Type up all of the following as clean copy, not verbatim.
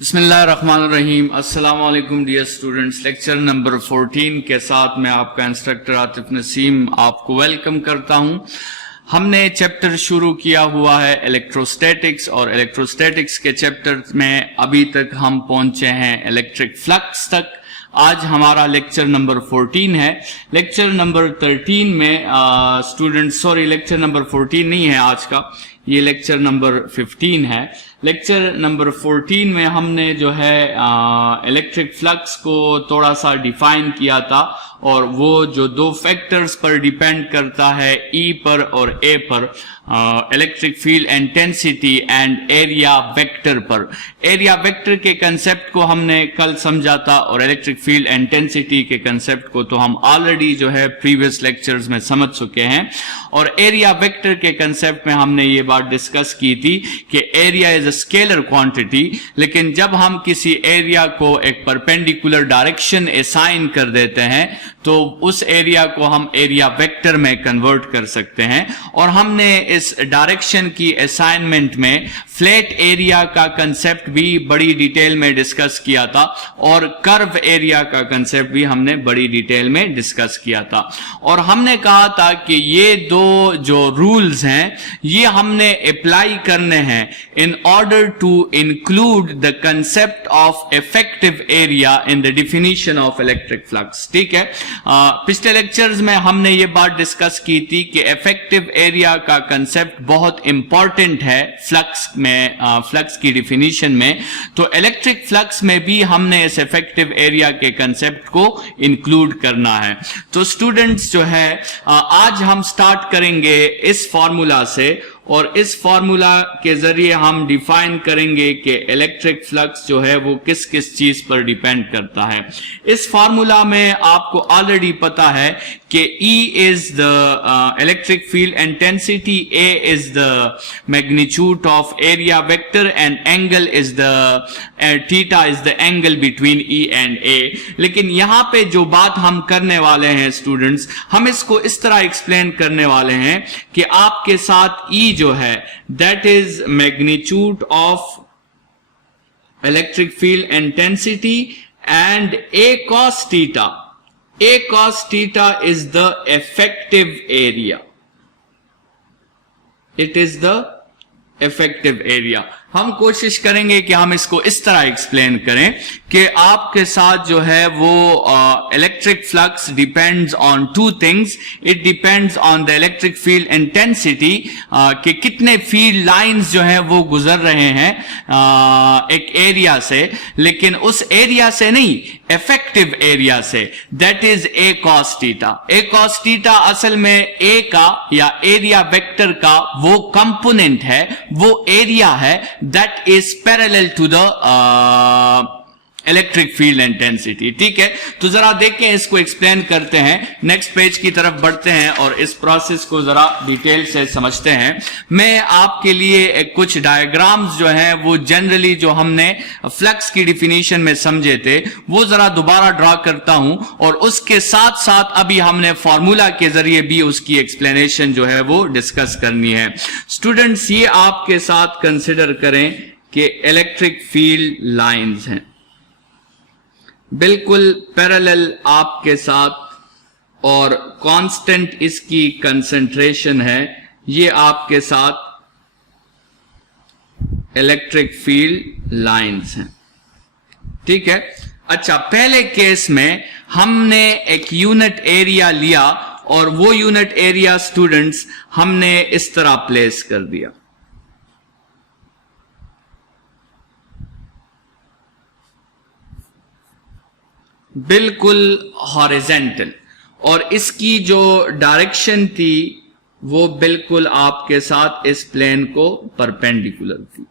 बिस्मिल्लाहिर्रहमानिर्रहीम। अस्सलाम वालेकुम डियर स्टूडेंट्स। लेक्चर नंबर 14 के साथ मैं आपका इंस्ट्रक्टर आतिफ नसीम आपको वेलकम करता हूं। हमने चैप्टर शुरू किया हुआ है इलेक्ट्रोस्टैटिक्स, और इलेक्ट्रोस्टैटिक्स के चैप्टर में अभी तक हम पहुंचे हैं इलेक्ट्रिक फ्लक्स तक। आज हमारा लेक्चर नंबर 14 है। लेक्चर नंबर 13 में लेक्चर नंबर 14 नहीं है आज का, ये लेक्चर नंबर 15 है। लेक्चर नंबर 14 में हमने जो है इलेक्ट्रिक फ्लक्स को थोड़ा सा डिफाइन किया था, और वो जो दो फैक्टर्स पर डिपेंड करता है, ई पर और ए पर, electric field intensity and area vector पर। एरिया वेक्टर के कंसेप्ट को हमने कल समझा था, और इलेक्ट्रिक फील्ड इंटेंसिटी के कंसेप्ट को तो हम ऑलरेडी जो है प्रीवियस लेक्चर्स में समझ चुके हैं। और एरिया वेक्टर के कंसेप्ट में हमने ये बात डिस्कस की थी कि area is a scalar quantity, लेकिन जब हम किसी एरिया को एक परपेंडिकुलर डायरेक्शन असाइन कर देते हैं तो उस एरिया को हम एरिया वेक्टर में कन्वर्ट कर सकते हैं। और हमने इस डायरेक्शन की असाइनमेंट में फ्लैट एरिया का कंसेप्ट भी बड़ी डिटेल में डिस्कस किया था, और कर्व एरिया का कंसेप्ट भी हमने बड़ी डिटेल में डिस्कस किया था। और हमने कहा था कि ये दो जो रूल्स हैं ये हमने अप्लाई करने हैं in order to include the concept of effective area in the definition of electric flux. ठीक है, पिछले लेक्चर्स में हमने ये बात डिस्कस की थी कि इफेक्टिव एरिया का कंसेप्ट बहुत इंपॉर्टेंट है फ्लक्स में, फ्लक्स की डिफिनीशन में। तो इलेक्ट्रिक फ्लक्स में भी हमने इस इफेक्टिव एरिया के कंसेप्ट को इंक्लूड करना है। तो स्टूडेंट्स जो है आज हम स्टार्ट करेंगे इस फॉर्मूला से, और इस फॉर्मूला के जरिए हम डिफाइन करेंगे कि इलेक्ट्रिक फ्लक्स जो है वो किस किस चीज पर डिपेंड करता है। इस फॉर्मूला में आपको ऑलरेडी पता है कि E is the electric field intensity, A is the magnitude of area vector, and angle is the theta is the angle between E and A। लेकिन यहां पे जो बात हम करने वाले हैं स्टूडेंट्स, हम इसको इस तरह एक्सप्लेन करने वाले हैं कि आपके साथ E जो है that is magnitude of electric field intensity, and A cos theta, A cos theta is the effective area. It is the effective area. हम कोशिश करेंगे कि हम इसको इस तरह एक्सप्लेन करें कि आपके साथ जो है वो electric flux depends on two things. It depends on the electric field intensity, कि कितने फील्ड लाइंस जो है वो गुजर रहे हैं एक एरिया से, लेकिन उस एरिया से नहीं, इफेक्टिव एरिया से, that is A cos theta। A cos theta असल में A का या एरिया वेक्टर का वो कंपोनेंट है, वो एरिया है that is parallel to the electric field intensity. ठीक है, तो जरा देखें, इसको एक्सप्लेन करते हैं, नेक्स्ट पेज की तरफ बढ़ते हैं और इस प्रोसेस को जरा डिटेल से समझते हैं। मैं आपके लिए कुछ डायग्राम्स जो हैं वो जनरली जो हमने फ्लक्स की डिफिनीशन में समझे थे वो जरा दोबारा ड्रा करता हूं, और उसके साथ साथ अभी हमने फॉर्मूला के जरिए भी उसकी एक्सप्लेनेशन जो है वो डिस्कस करनी है। स्टूडेंट्स, ये आपके साथ कंसिडर करें कि इलेक्ट्रिक फील्ड लाइंस हैं बिल्कुल पैरेलल आपके साथ, और कांस्टेंट इसकी कंसंट्रेशन है। ये आपके साथ इलेक्ट्रिक फील्ड लाइंस हैं। ठीक है, अच्छा, पहले केस में हमने एक यूनिट एरिया लिया, और वो यूनिट एरिया स्टूडेंट्स हमने इस तरह प्लेस कर दिया। बिल्कुल हॉरिजेंटल, और इसकी जो डायरेक्शन थी वो बिल्कुल आपके साथ इस प्लेन को परपेंडिकुलर थी।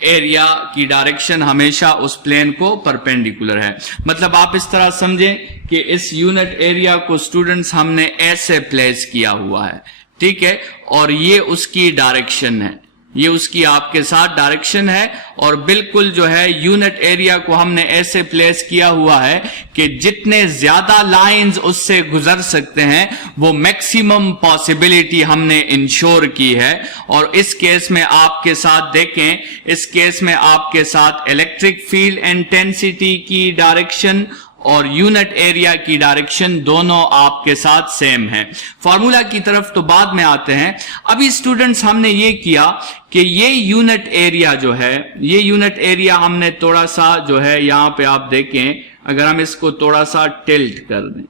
एरिया की डायरेक्शन हमेशा उस प्लेन को परपेंडिकुलर है। मतलब आप इस तरह समझें कि इस यूनिट एरिया को स्टूडेंट्स हमने ऐसे प्लेस किया हुआ है। ठीक है, और ये उसकी डायरेक्शन है, ये उसकी आपके साथ डायरेक्शन है, और बिल्कुल जो है यूनिट एरिया को हमने ऐसे प्लेस किया हुआ है कि जितने ज्यादा लाइंस उससे गुजर सकते हैं वो मैक्सिमम पॉसिबिलिटी हमने इंश्योर की है। और इस केस में आपके साथ देखें, इस केस में आपके साथ इलेक्ट्रिक फील्ड इंटेंसिटी की डायरेक्शन और यूनिट एरिया की डायरेक्शन दोनों आपके साथ सेम है। फॉर्मूला की तरफ तो बाद में आते हैं। अभी स्टूडेंट्स हमने ये किया कि ये यूनिट एरिया जो है, ये यूनिट एरिया हमने थोड़ा सा जो है यहां पे आप देखें, अगर हम इसको थोड़ा सा टिल्ट कर दें,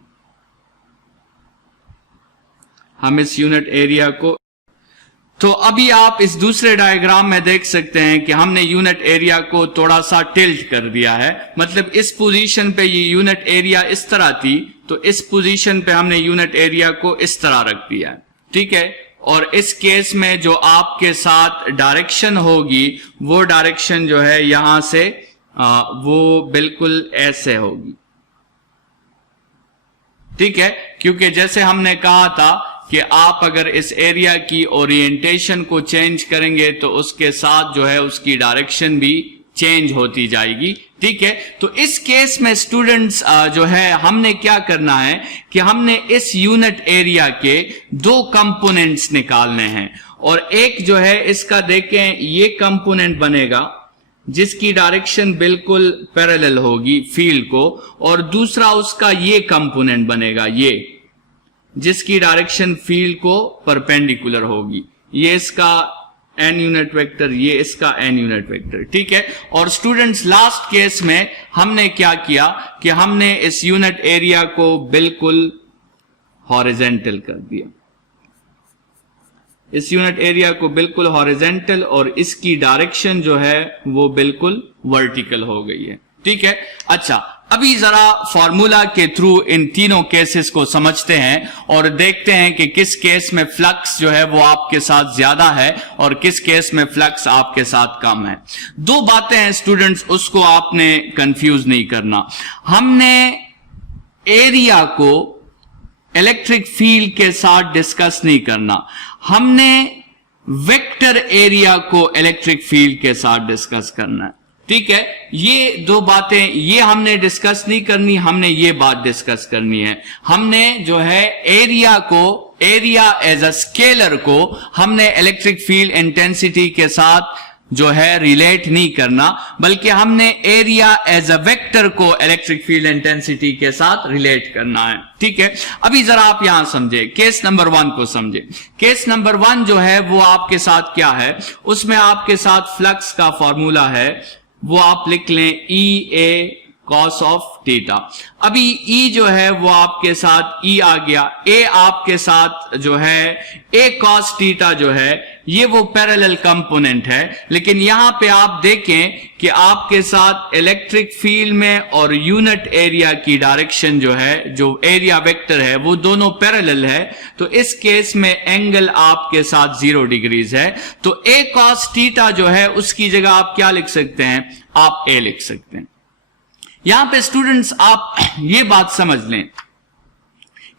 हम इस यूनिट एरिया को, तो अभी आप इस दूसरे डायग्राम में देख सकते हैं कि हमने यूनिट एरिया को थोड़ा सा टिल्ट कर दिया है। मतलब इस पोजीशन पे ये यूनिट एरिया इस तरह थी, तो इस पोजीशन पे हमने यूनिट एरिया को इस तरह रख दिया है, ठीक है। और इस केस में जो आपके साथ डायरेक्शन होगी वो डायरेक्शन जो है यहां से वो बिल्कुल ऐसे होगी, ठीक है। क्योंकि जैसे हमने कहा था कि आप अगर इस एरिया की ओरिएंटेशन को चेंज करेंगे तो उसके साथ जो है उसकी डायरेक्शन भी चेंज होती जाएगी, ठीक है। तो इस केस में स्टूडेंट्स जो है हमने क्या करना है कि हमने इस यूनिट एरिया के दो कंपोनेंट्स निकालने हैं, और एक जो है इसका देखें ये कंपोनेंट बनेगा जिसकी डायरेक्शन बिल्कुल पैरेलल होगी फील्ड को, और दूसरा उसका ये कंपोनेंट बनेगा ये, जिसकी डायरेक्शन फील्ड को परपेंडिकुलर होगी। ये इसका n यूनिट वेक्टर, ये इसका n यूनिट वेक्टर, ठीक है। और स्टूडेंट्स लास्ट केस में हमने क्या किया कि हमने इस यूनिट एरिया को बिल्कुल हॉरिजेंटल कर दिया, इस यूनिट एरिया को बिल्कुल हॉरिजेंटल, और इसकी डायरेक्शन जो है वो बिल्कुल वर्टिकल हो गई है, ठीक है। अच्छा, अभी जरा फॉर्मूला के थ्रू इन तीनों केसेस को समझते हैं और देखते हैं कि किस केस में फ्लक्स जो है वो आपके साथ ज्यादा है और किस केस में फ्लक्स आपके साथ कम है। दो बातें हैं स्टूडेंट्स, उसको आपने कंफ्यूज नहीं करना। हमने एरिया को इलेक्ट्रिक फील्ड के साथ डिस्कस नहीं करना, हमने वेक्टर एरिया को इलेक्ट्रिक फील्ड के साथ डिस्कस करना है, ठीक है। ये दो बातें ये हमने डिस्कस नहीं करनी, हमने ये बात डिस्कस करनी है। हमने जो है एरिया को, एरिया एज अ स्केलर को हमने इलेक्ट्रिक फील्ड इंटेंसिटी के साथ जो है रिलेट नहीं करना, बल्कि हमने एरिया एज अ वेक्टर को इलेक्ट्रिक फील्ड इंटेंसिटी के साथ रिलेट करना है, ठीक है। अभी जरा आप यहां समझे, केस नंबर 1 को समझे। केस नंबर 1 जो है वो आपके साथ क्या है, उसमें आपके साथ फ्लक्स का फॉर्मूला है, वो आप लिख लें ई ए कॉस ऑफ थीटा। अभी ई जो है वो आपके साथ ई आ गया, ए आपके साथ जो है ए कॉस थीटा जो है ये वो पैरेलल कंपोनेंट है। लेकिन यहां पे आप देखें कि आपके साथ इलेक्ट्रिक फील्ड में और यूनिट एरिया की डायरेक्शन जो है, जो एरिया वेक्टर है, वो दोनों पैरेलल है। तो इस केस में एंगल आपके साथ 0 डिग्रीज है। तो ए कॉस थीटा जो है उसकी जगह आप क्या लिख सकते हैं, आप ए लिख सकते हैं। यहां पे स्टूडेंट्स आप ये बात समझ लें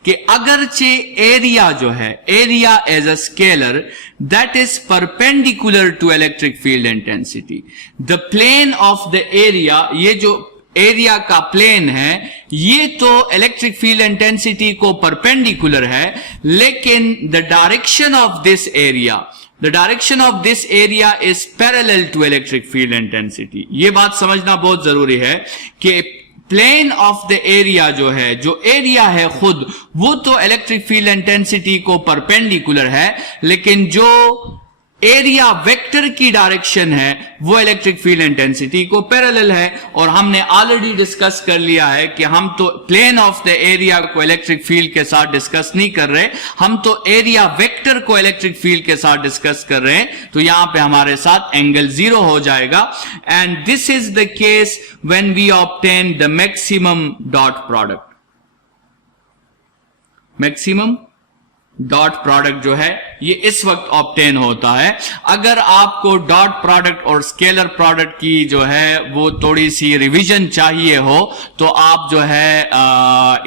कि अगरचे एरिया जो है, area as a scalar that is perpendicular to electric field intensity, the plane of the area, ये जो एरिया का प्लेन है ये तो इलेक्ट्रिक फील्ड इंटेंसिटी को परपेंडिकुलर है, लेकिन the direction of this area, the direction of this area is parallel to electric field intensity। ये बात समझना बहुत जरूरी है कि प्लेन ऑफ द एरिया जो है, जो एरिया है खुद, वो तो इलेक्ट्रिक फील्ड इंटेंसिटी को परपेंडिकुलर है, लेकिन जो एरिया वेक्टर की डायरेक्शन है वो इलेक्ट्रिक फील्ड इंटेंसिटी को पैरेलल है। और हमने ऑलरेडी डिस्कस कर लिया है कि हम तो प्लेन ऑफ द एरिया को इलेक्ट्रिक फील्ड के साथ डिस्कस नहीं कर रहे, हम तो एरिया वेक्टर को इलेक्ट्रिक फील्ड के साथ डिस्कस कर रहे हैं। तो यहां पे हमारे साथ एंगल 0 हो जाएगा। And this is the case when we obtain the maximum dot product. Maximum dot product जो है ये इस वक्त ऑब्टेन होता है। अगर आपको डॉट प्रोडक्ट और स्केलर प्रोडक्ट की जो है वो थोड़ी सी रिवीजन चाहिए हो तो आप जो है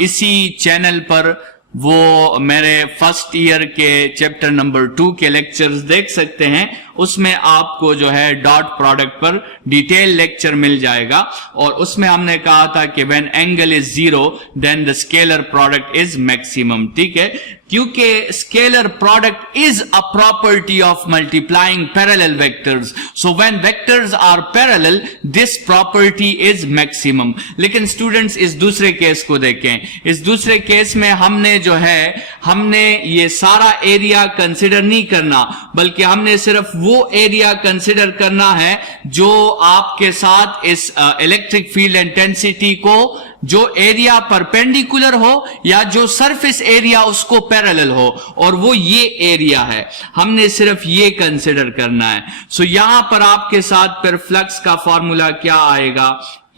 इसी चैनल पर वो मेरे फर्स्ट ईयर के चैप्टर नंबर 2 के लेक्चर्स देख सकते हैं, उसमें आपको जो है डॉट प्रोडक्ट पर डिटेल लेक्चर मिल जाएगा। और उसमें हमने कहा था कि when angle is 0 then the scalar product is maximum. ठीक है, क्योंकि scalar product is a property of multiplying parallel vectors, so when vectors are parallel this property is maximum. लेकिन स्टूडेंट्स इस दूसरे केस को देखें, इस दूसरे केस में हमने जो है हमने ये सारा एरिया कंसिडर नहीं करना, बल्कि हमने सिर्फ वो एरिया कंसिडर करना है जो आपके साथ इस इलेक्ट्रिक फील्ड इंटेंसिटी को जो एरिया परपेंडिकुलर हो या जो सरफेस एरिया उसको पैरेलल हो, और वो ये एरिया है, हमने सिर्फ ये कंसिडर करना है। सो यहां पर आपके साथ फिर फ्लक्स का फॉर्मूला क्या आएगा,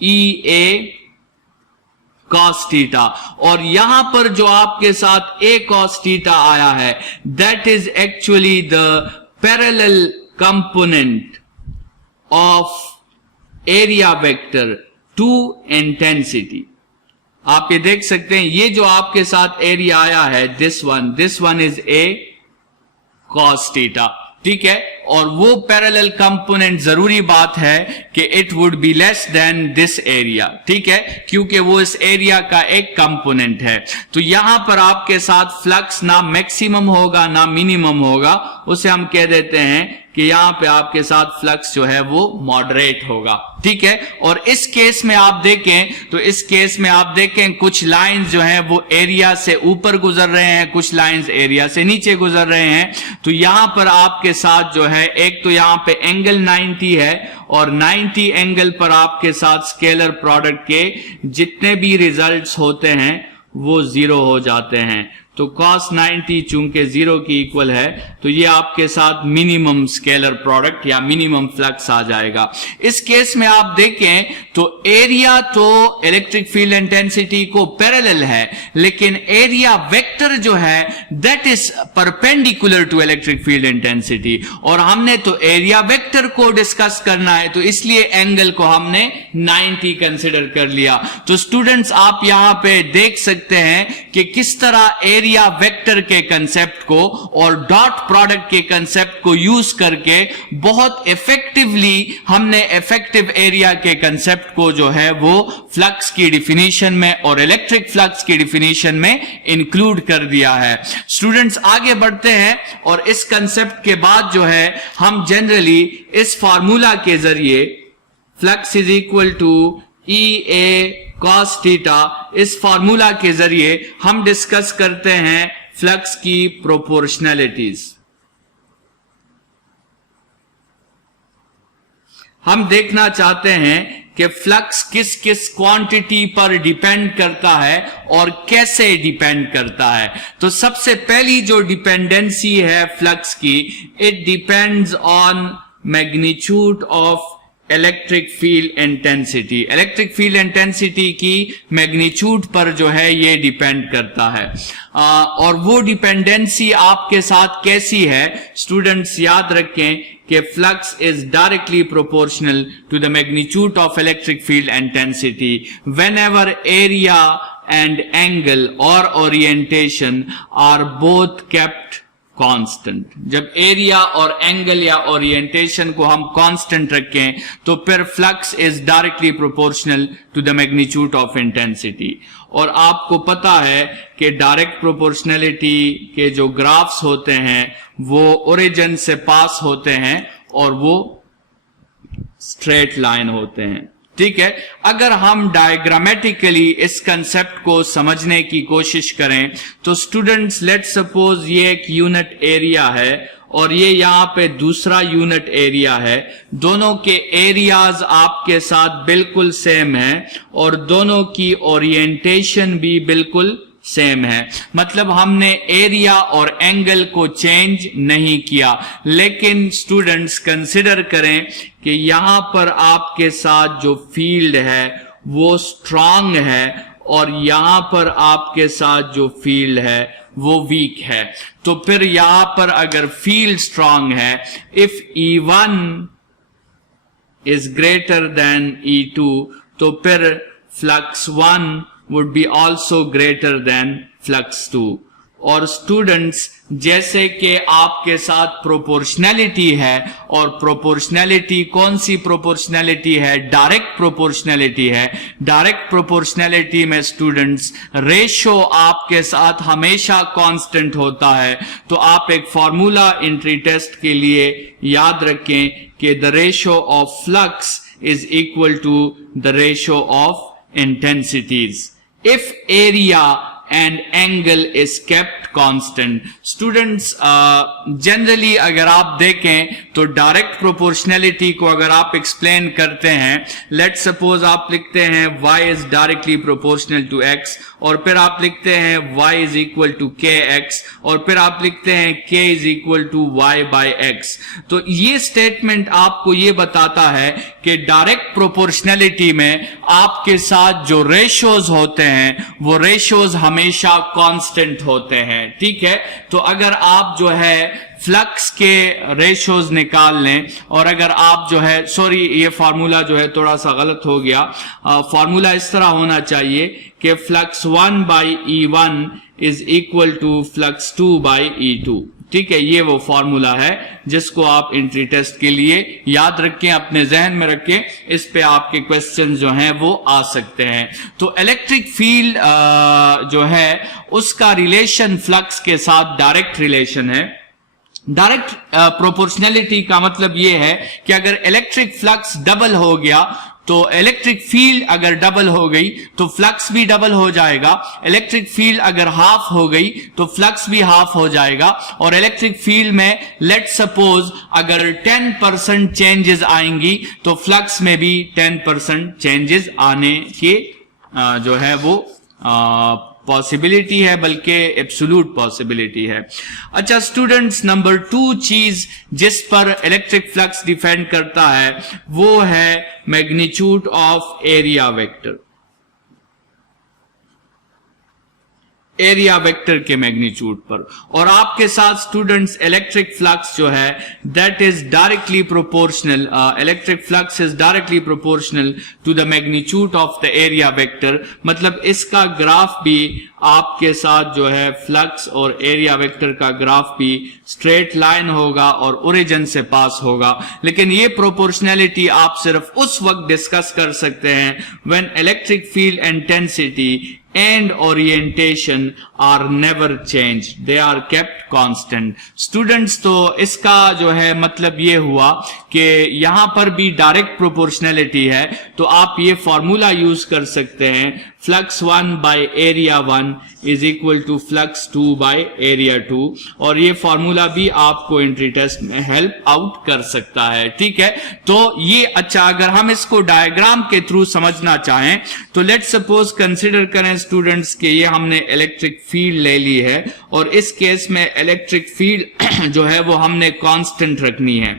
ई ए कॉस थीटा, और यहां पर जो आपके साथ ए कॉस थीटा आया है that is actually the parallel component of area vector to intensity. आप ये देख सकते हैं, ये जो आपके साथ एरिया आया है this one is a cos theta. ठीक है, और वो पैरेलल कंपोनेंट जरूरी बात है कि it would be less than this area. ठीक है, क्योंकि वो इस एरिया का एक कंपोनेंट है। तो यहां पर आपके साथ फ्लक्स ना मैक्सिमम होगा ना मिनिमम होगा, उसे हम कह देते हैं कि यहां पे आपके साथ फ्लक्स जो है वो मॉडरेट होगा। ठीक है, और इस केस में आप देखें तो इस केस में आप देखें कुछ लाइंस जो हैं वो एरिया से ऊपर गुजर रहे हैं, कुछ लाइंस एरिया से नीचे गुजर रहे हैं। तो यहां पर आपके साथ जो है एक तो यहां पे एंगल 90 है, और 90 एंगल पर आपके साथ स्केलर प्रोडक्ट के जितने भी रिजल्ट्स होते हैं वो 0 हो जाते हैं। तो cos 90 चूंकि 0 की इक्वल है तो ये आपके साथ मिनिमम स्केलर प्रोडक्ट या मिनिमम फ्लक्स आ जाएगा। इस केस में आप देखें तो एरिया तो इलेक्ट्रिक फील्ड इंटेंसिटी को पैरेलल है, लेकिन एरिया वेक्टर जो है that is perpendicular to electric field intensity, और हमने तो एरिया वेक्टर को डिस्कस करना है, तो इसलिए एंगल को हमने 90 कंसिडर कर लिया। तो स्टूडेंट्स आप यहां पे देख सकते हैं कि किस तरह एरिया वेक्टर के कंसेप्ट को और डॉट प्रोडक्ट के कंसेप्ट को यूज करके बहुत इफेक्टिवली हमने इफेक्टिव एरिया के कंसेप्ट को जो है वो फ्लक्स की डिफिनीशन में और इलेक्ट्रिक फ्लक्स की डिफिनीशन में इंक्लूड कर दिया है। स्टूडेंट्स आगे बढ़ते हैं, और इस कंसेप्ट के बाद जो है हम जनरली इस फार्मूला के जरिए flux is equal to E A cos theta, इस फार्मूला के जरिए हम डिस्कस करते हैं फ्लक्स की प्रोपोर्शनैलिटीज। हम देखना चाहते हैं कि फ्लक्स किस किस क्वांटिटी पर डिपेंड करता है और कैसे डिपेंड करता है। तो सबसे पहली जो डिपेंडेंसी है फ्लक्स की, it depends on magnitude of electric field intensity. Electric field intensity की मैग्नीट्यूड पर जो है ये डिपेंड करता है। और वो डिपेंडेंसी आपके साथ कैसी है, स्टूडेंट्स याद रखें कि flux is directly proportional to the magnitude of electric field intensity whenever area and angle और orientation are both kept constant. जब एरिया और एंगल या ओरिएंटेशन को हम कांस्टेंट रखें तो फिर flux is directly proportional to the magnitude of intensity. और आपको पता है कि डायरेक्ट प्रोपोर्शनैलिटी के जो ग्राफ्स होते हैं वो ओरिजिन से पास होते हैं और वो स्ट्रेट लाइन होते हैं। ठीक है, अगर हम डायग्रामेटिकली इस कंसेप्ट को समझने की कोशिश करें तो स्टूडेंट्स लेट सपोज ये एक यूनिट एरिया है और ये यहां पे दूसरा यूनिट एरिया है। दोनों के एरियाज आपके साथ बिल्कुल सेम है और दोनों की ओरिएंटेशन भी बिल्कुल सेम है, मतलब हमने एरिया और एंगल को चेंज नहीं किया। लेकिन स्टूडेंट्स कंसिडर करें कि यहां पर आपके साथ जो फील्ड है वो स्ट्रांग है और यहां पर आपके साथ जो फील्ड है वो वीक है। तो फिर यहां पर अगर फील्ड स्ट्रांग है, if E1 is greater than E2 तो फिर flux 1 would be also greater than flux 2. और स्टूडेंट्स जैसे कि आपके साथ प्रोपोर्शनैलिटी है, और प्रोपोर्शनैलिटी कौन सी प्रोपोर्शनैलिटी है? डायरेक्ट प्रोपोर्शनैलिटी है. डायरेक्ट प्रोपोर्शनैलिटी में स्टूडेंट्स रेशो आपके साथ हमेशा कांस्टेंट होता है. तो आप एक फॉर्मूला एंट्री टेस्ट के लिए याद रखें कि the ratio of flux is equal to the ratio of intensities if area and angle is kept constant. Students generally अगर आप देखें तो डायरेक्ट प्रोपोर्शनैलिटी को अगर आप एक्सप्लेन करते हैं, लेट सपोज आप लिखते हैं y is directly proportional to x, और फिर आप लिखते हैं y is equal to kx, और फिर आप लिखते हैं k is equal to y by x. तो ये स्टेटमेंट आपको ये बताता है कि डायरेक्ट प्रोपोर्शनैलिटी में आपके साथ जो रेशोज होते हैं वो रेशोज हमेशा कांस्टेंट होते हैं. ठीक है, तो अगर आप जो है फ्लक्स के रेशोज निकाल लें, और अगर आप जो है, सॉरी ये फार्मूला जो है थोड़ा सा गलत हो गया, फार्मूला इस तरह होना चाहिए कि flux 1 by E1 is equal to flux 2 by E2. ठीक है, ये वो फॉर्मूला है जिसको आप एंट्री टेस्ट के लिए याद रखें, अपने जहन में रखें. इस पे आपके क्वेश्चन जो हैं वो आ सकते हैं. तो इलेक्ट्रिक फील्ड जो है उसका रिलेशन फ्लक्स के साथ डायरेक्ट रिलेशन है. डायरेक्ट प्रोपोर्शनैलिटी का मतलब ये है कि अगर इलेक्ट्रिक फ्लक्स डबल हो गया तो इलेक्ट्रिक फील्ड अगर डबल हो गई तो फ्लक्स भी डबल हो जाएगा. इलेक्ट्रिक फील्ड अगर हाफ हो गई तो फ्लक्स भी हाफ हो जाएगा. और इलेक्ट्रिक फील्ड में लेट सपोज अगर 10% चेंजेस आएंगी तो फ्लक्स में भी 10% चेंजेस आने के जो है वो पॉसिबिलिटी है, बल्कि एब्सोल्यूट पॉसिबिलिटी है. अच्छा स्टूडेंट्स, नंबर 2 चीज जिस पर इलेक्ट्रिक फ्लक्स डिपेंड करता है वो है magnitude of area vector. Area vector के मैग्नीट्यूड पर. और आपके साथ स्टूडेंट्स इलेक्ट्रिक फ्लक्स जो है that is directly proportional, electric flux is directly proportional to the magnitude of the area vector. मतलब इसका ग्राफ भी आपके साथ जो है फ्लक्स और एरिया वेक्टर का ग्राफ भी स्ट्रेट लाइन होगा और ओरिजिन से पास होगा. लेकिन ये प्रोपोर्शनैलिटी आप सिर्फ उस वक्त डिस्कस कर सकते हैं when electric field intensity and orientation are never changed, they are kept constant. Students, तो इसका जो है मतलब ये हुआ कि यहां पर भी डायरेक्ट प्रोपोर्शनैलिटी है, तो आप ये फॉर्मूला यूज कर सकते हैं flux 1 by area 1 is equal to flux 2 by area 2, और ये फॉर्मूला भी आपको एंट्री टेस्ट में हेल्प आउट कर सकता है. ठीक है, तो ये अच्छा अगर हम इसको डायग्राम के थ्रू समझना चाहें तो लेट सपोज कंसिडर करें स्टूडेंट्स के ये हमने इलेक्ट्रिक फील्ड ले ली है, और इस केस में इलेक्ट्रिक फील्ड जो है वो हमने कांस्टेंट रखनी है.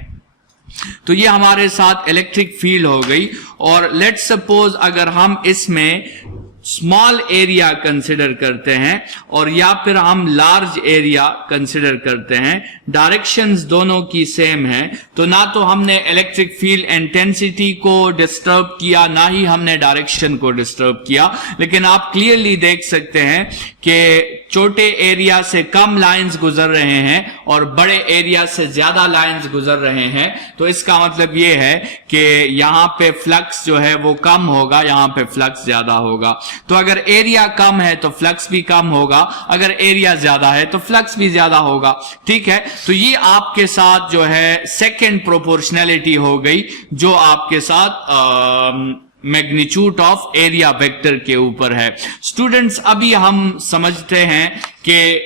तो ये हमारे साथ इलेक्ट्रिक फील्ड हो गई. और लेट सपोज अगर हम इसमें स्मॉल एरिया कंसिडर करते हैं और या फिर हम लार्ज एरिया कंसिडर करते हैं, डायरेक्शंस दोनों की सेम है, तो ना तो हमने इलेक्ट्रिक फील्ड इंटेंसिटी को डिस्टर्ब किया ना ही हमने डायरेक्शन को डिस्टर्ब किया. लेकिन आप क्लियरली देख सकते हैं कि छोटे एरिया से कम लाइंस गुजर रहे हैं और बड़े एरिया से ज्यादा लाइंस गुजर रहे हैं. तो इसका मतलब ये है कि यहां पे फ्लक्स जो है वो कम होगा, यहां पे फ्लक्स ज्यादा होगा. तो अगर एरिया कम है तो फ्लक्स भी कम होगा, अगर एरिया ज्यादा है तो फ्लक्स भी ज्यादा होगा. ठीक है, तो ये आपके साथ जो है सेकेंड प्रोपोर्शनैलिटी हो गई जो आपके साथ मैग्नीट्यूड ऑफ एरिया वेक्टर के ऊपर है. स्टूडेंट्स, अभी हम समझते हैं कि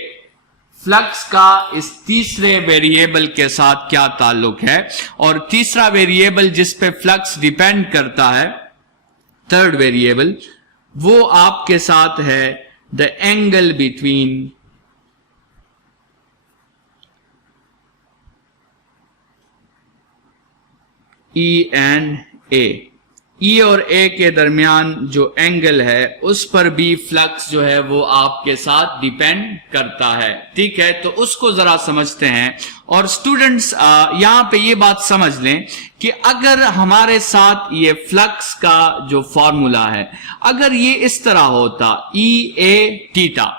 फ्लक्स का इस तीसरे वेरिएबल के साथ क्या ताल्लुक है, और तीसरा वेरिएबल जिस पे फ्लक्स डिपेंड करता है, थर्ड वेरिएबल, वो आपके साथ है the angle between E and A. E और A के दरमियान जो एंगल है उस पर भी फ्लक्स जो है वो आपके साथ डिपेंड करता है। ठीक है, तो उसको जरा समझते हैं। और स्टूडेंट्स यहां पे ये बात समझ लें कि अगर हमारे साथ ये फ्लक्स का जो फॉर्मूला है, अगर ये इस तरह होता E A थीटा,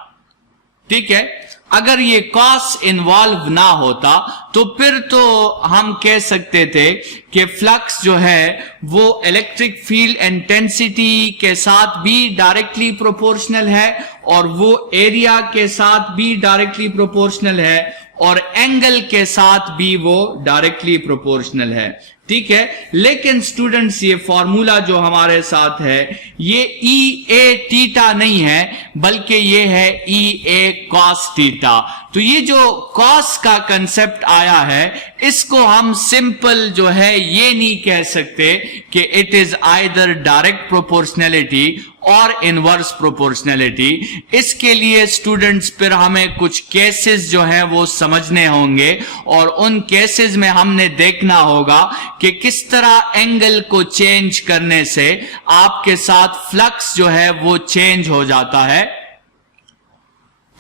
ठीक है, अगर ये कॉस इन्वॉल्व ना होता तो फिर तो हम कह सकते थे कि फ्लक्स जो है वो इलेक्ट्रिक फील्ड इंटेंसिटी के साथ भी डायरेक्टली प्रोपोर्शनल है और वो एरिया के साथ भी डायरेक्टली प्रोपोर्शनल है और एंगल के साथ भी वो डायरेक्टली प्रोपोर्शनल है। ठीक है, लेकिन स्टूडेंट्स ये फॉर्मूला जो हमारे साथ है ये ई ए थीटा नहीं है, बल्कि ये है ई ए कॉस थीटा। तो ये जो कॉस का कंसेप्ट आया है इसको हम सिंपल जो है ये नहीं कह सकते कि it is either direct proportionality और इनवर्स प्रोपोर्शनैलिटी। इसके लिए स्टूडेंट्स फिर हमें कुछ केसेस जो है वो समझने होंगे और उन केसेस में हमने देखना होगा कि किस तरह एंगल को चेंज करने से आपके साथ फ्लक्स जो है वो चेंज हो जाता है।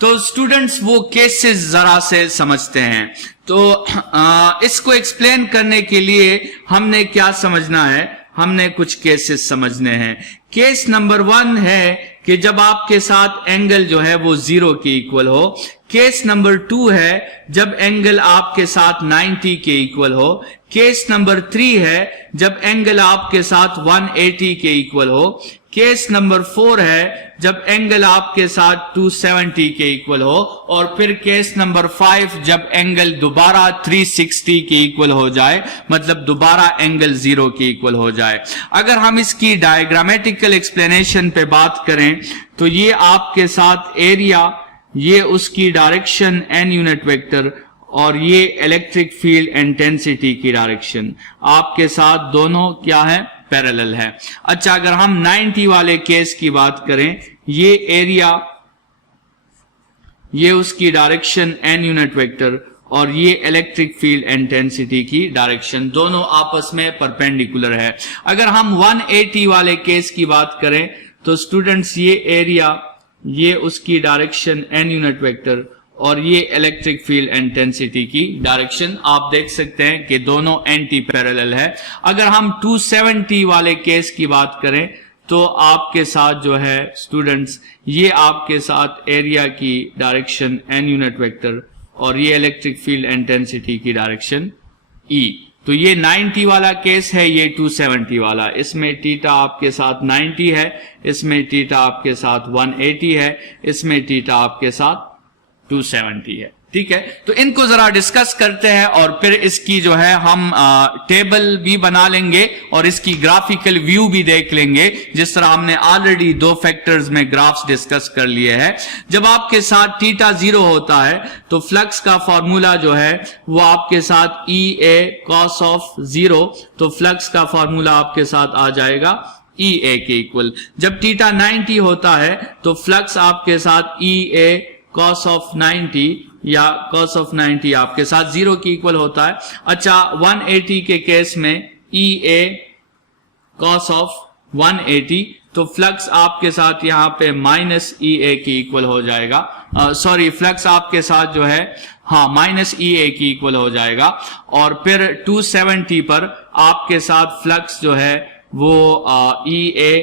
तो स्टूडेंट्स वो केसेस जरा से समझते हैं। तो इसको एक्सप्लेन करने के लिए हमने क्या समझना है, हमने कुछ केसेस समझने हैं। केस नंबर 1 है कि जब आपके साथ एंगल जो है वो 0 के इक्वल हो। केस नंबर 2 है जब एंगल आपके साथ 90 के इक्वल हो। केस नंबर 3 है जब एंगल आपके साथ 180 के इक्वल हो। केस नंबर 4 है जब एंगल आपके साथ 270 के इक्वल हो। और फिर केस नंबर 5 जब एंगल दोबारा 360 के इक्वल हो जाए, मतलब दोबारा एंगल 0 के इक्वल हो जाए। अगर हम इसकी डायग्रामेटिकल एक्सप्लेनेशन पे बात करें तो ये आपके साथ एरिया, ये उसकी डायरेक्शन n यूनिट वेक्टर और ये इलेक्ट्रिक फील्ड इंटेंसिटी की डायरेक्शन आपके साथ दोनों क्या है, पैरेलल है। अच्छा, अगर हम 90 वाले केस की बात करें, ये एरिया, ये उसकी डायरेक्शन n यूनिट वेक्टर और ये इलेक्ट्रिक फील्ड इंटेंसिटी की डायरेक्शन दोनों आपस में परपेंडिकुलर है। अगर हम 180 वाले केस की बात करें तो स्टूडेंट्स ये एरिया, ये उसकी डायरेक्शन n यूनिट वेक्टर और ये इलेक्ट्रिक फील्ड इंटेंसिटी की डायरेक्शन आप देख सकते हैं कि दोनों एंटी पैरेलल है। अगर हम 270 वाले केस की बात करें तो आपके साथ जो है स्टूडेंट्स, ये आपके साथ एरिया की डायरेक्शन n यूनिट वेक्टर और ये इलेक्ट्रिक फील्ड इंटेंसिटी की डायरेक्शन E। तो ये 90 वाला केस है, ये 270 वाला। इसमें थीटा आपके साथ 90 है, इसमें थीटा आपके साथ 180 है, इसमें थीटा आपके साथ 270 है। ठीक है, तो इनको जरा डिस्कस करते हैं और फिर इसकी जो है हम टेबल भी बना लेंगे और इसकी ग्राफिकल व्यू भी देख लेंगे, जिस तरह हमने ऑलरेडी 2 फैक्टर्स में ग्राफ्स डिस्कस कर लिए हैं। जब आपके साथ थीटा 0 होता है तो फ्लक्स का फॉर्मूला जो है वो आपके साथ ई ए कॉस ऑफ 0, तो फ्लक्स का फॉर्मूला आपके साथ आ जाएगा ई ए के इक्वल। जब थीटा 90 होता है तो फ्लक्स आपके साथ ई ए कॉस ऑफ 90 या कॉस ऑफ 90 आपके साथ 0 की इक्वल होता है। अच्छा, 180 के केस में ई ए कॉस ऑफ 180, तो फ्लक्स आपके साथ यहां पे माइनस ई ए की इक्वल हो जाएगा। सॉरी, फ्लक्स आपके साथ जो है माइनस ई ए की इक्वल हो जाएगा। और फिर 270 पर आपके साथ फ्लक्स जो है वो ई ए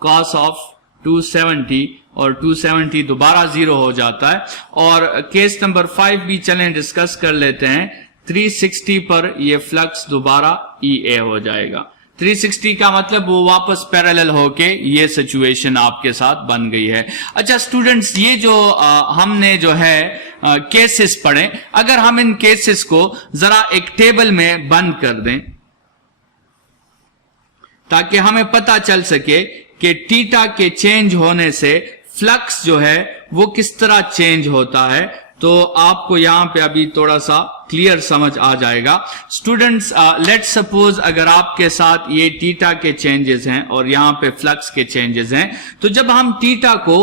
कॉस ऑफ 270 और 270 दोबारा 0 हो जाता है। और केस नंबर 5 भी चलें डिस्कस कर लेते हैं। 360 पर ये फ्लक्स दोबारा ई ए हो जाएगा। 360 का मतलब वो वापस पैरेलल होके ये सिचुएशन आपके साथ बन गई है। अच्छा स्टूडेंट्स, ये जो हमने जो है केसेस पढ़े, अगर हम इन केसेस को जरा एक टेबल में बंद कर दें ताकि हमें पता चल सके कि थीटा के चेंज होने से फ्लक्स जो है वो किस तरह चेंज होता है, तो आपको यहां पे अभी थोड़ा सा क्लियर समझ आ जाएगा। स्टूडेंट्स, लेट्स सपोज अगर आपके साथ ये थीटा के चेंजेस हैं और यहां पे फ्लक्स के चेंजेस हैं, तो जब हम थीटा को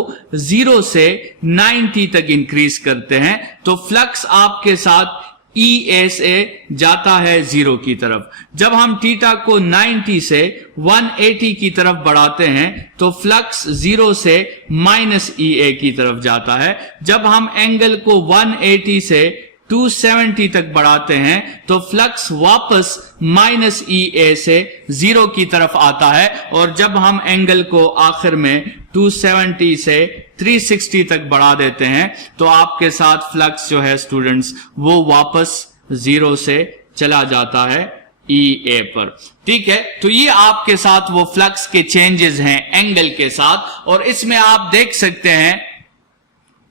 0 से 90 तक इंक्रीज करते हैं तो फ्लक्स आपके साथ EA से जाता है 0 की तरफ। जब हम थीटा को 90 से 180 की तरफ बढ़ाते हैं तो फ्लक्स 0 से -EA की तरफ जाता है। जब हम एंगल को 180 से 270 तक बढ़ाते हैं तो फ्लक्स वापस -EA से 0 की तरफ आता है। और जब हम एंगल को आखिर में 270 से 360 तक बढ़ा देते हैं तो आपके साथ फ्लक्स जो है स्टूडेंट्स वो वापस 0 से चला जाता है EA पर। ठीक है, तो ये आपके साथ वो फ्लक्स के चेंजेस हैं एंगल के साथ। और इसमें आप देख सकते हैं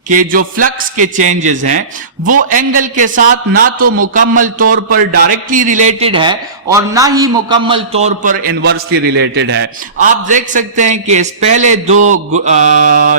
कि जो फ्लक्स के चेंजेस हैं वो एंगल के साथ ना तो मुकम्मल तौर पर डायरेक्टली रिलेटेड है और ना ही मुकम्मल तौर पर इनवर्सली रिलेटेड है। आप देख सकते हैं कि इस पहले दो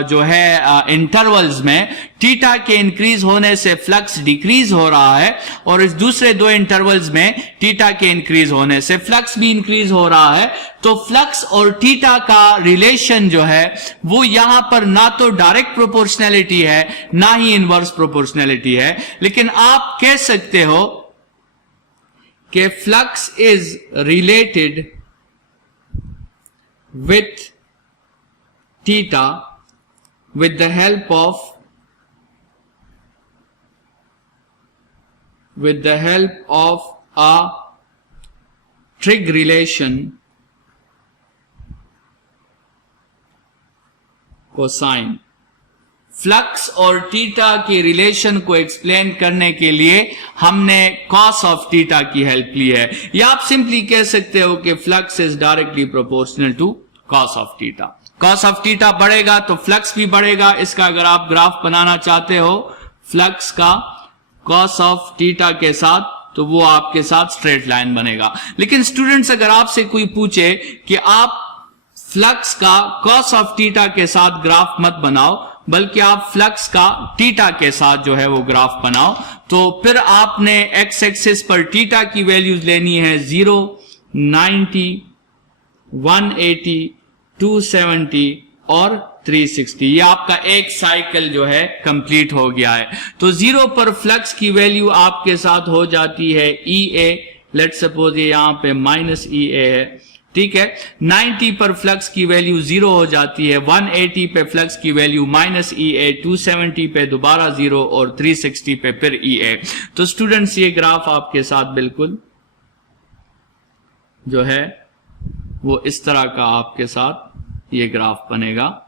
जो है इंटरवल्स में थीटा के इंक्रीज होने से फ्लक्स डिक्रीज हो रहा है और इस दूसरे दो इंटरवल्स में थीटा के इंक्रीज होने से फ्लक्स भी इंक्रीज हो रहा है। तो फ्लक्स और थीटा का रिलेशन जो है वो यहां पर ना तो डायरेक्ट प्रोपोर्शनैलिटी है ना ही इनवर्स प्रोपोर्शनैलिटी है, लेकिन आप कह सकते हो कि flux is related with theta with the help of a trig relation cosine। Flux और थीटा के रिलेशन को एक्सप्लेन करने के लिए हमने cos ऑफ थीटा की हेल्प ली है, या आप सिंपली कह सकते हो कि flux is directly proportional to cos of theta. cos of theta बढ़ेगा तो फ्लक्स भी बढ़ेगा। इसका अगर आप ग्राफ बनाना चाहते हो फ्लक्स का cos ऑफ थीटा के साथ तो वो आपके साथ स्ट्रेट लाइन बनेगा। लेकिन स्टूडेंट्स अगर आपसे कोई पूछे कि आप फ्लक्स का cos ऑफ थीटा के साथ ग्राफ मत बनाओ बल्कि आप फ्लक्स का थीटा के साथ जो है वो ग्राफ बनाओ, तो फिर आपने एक्स एक्सिस पर थीटा की वैल्यूज लेनी है 0, 90, 180, 270 और 360। ये आपका एक साइकिल जो है कंप्लीट हो गया है। तो 0 पर फ्लक्स की वैल्यू आपके साथ हो जाती है EA, लेट्स सपोज ये यहां पे -EA है, ठीक है। 90 पर फ्लक्स की वैल्यू 0 हो जाती है, 180 पे फ्लक्स की वैल्यू -EA, 270 पे दोबारा 0 और 360 पे फिर EA। तो स्टूडेंट्स ये ग्राफ आपके साथ बिल्कुल जो है वो इस तरह का आपके साथ ये ग्राफ बनेगा।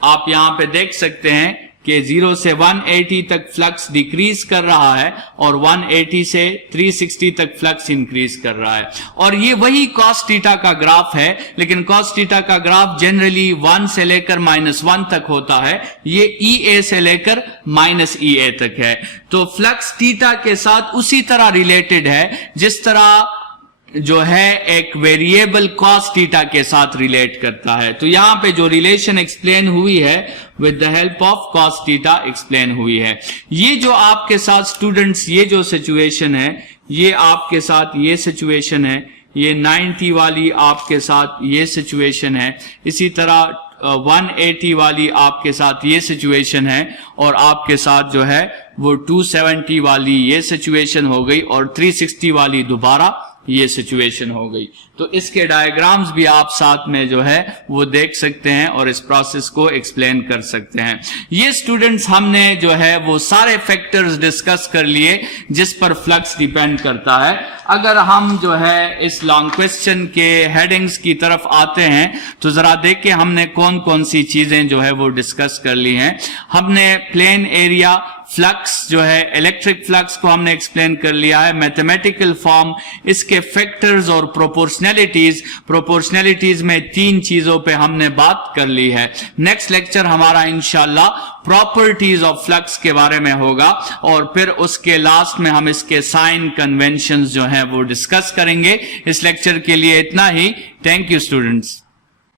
आप यहां पे देख सकते हैं कि 0 से 180 तक फ्लक्स डिक्रीज कर रहा है और 180 से 360 तक फ्लक्स इंक्रीज कर रहा है। और ये वही cos थीटा का ग्राफ है, लेकिन cos थीटा का ग्राफ जनरली 1 से लेकर -1 तक होता है, ये EA से लेकर -EA तक है। तो फ्लक्स थीटा के साथ उसी तरह रिलेटेड है जिस तरह जो है एक वेरिएबल cos थीटा के साथ रिलेट करता है। तो यहां पे जो रिलेशन एक्सप्लेन हुई है with the help of cos theta explain हुई है। ये जो आपके साथ स्टूडेंट्स ये जो सिचुएशन है, ये आपके साथ ये सिचुएशन है, ये 90 वाली आपके साथ ये सिचुएशन है, इसी तरह 180 वाली आपके साथ ये सिचुएशन है और आपके साथ जो है वो 270 वाली ये सिचुएशन हो गई और 360 वाली दोबारा ये सिचुएशन हो गई। तो इसके डायग्राम्स भी आप साथ में जो है वो देख सकते हैं और इस प्रोसेस को एक्सप्लेन कर सकते हैं। ये स्टूडेंट्स हमने जो है वो सारे फैक्टर्स डिस्कस कर लिए जिस पर फ्लक्स डिपेंड करता है। अगर हम जो है इस लॉन्ग क्वेश्चन के हेडिंग्स की तरफ आते हैं तो जरा देखिए हमने कौन कौन सी चीजें जो है वो डिस्कस कर ली हैं। हमने प्लेन एरिया फ्लक्स जो है इलेक्ट्रिक फ्लक्स को हमने एक्सप्लेन कर लिया है, मैथमेटिकल फॉर्म, इसके फैक्टर्स और प्रोपोर्शनैलिटीज में 3 चीजों पे हमने बात कर ली है। नेक्स्ट लेक्चर हमारा इंशाल्लाह प्रॉपर्टीज ऑफ फ्लक्स के बारे में होगा और फिर उसके लास्ट में हम इसके साइन कन्वेंशंस जो हैं वो डिस्कस करेंगे। इस लेक्चर के लिए इतना ही। Thank you students.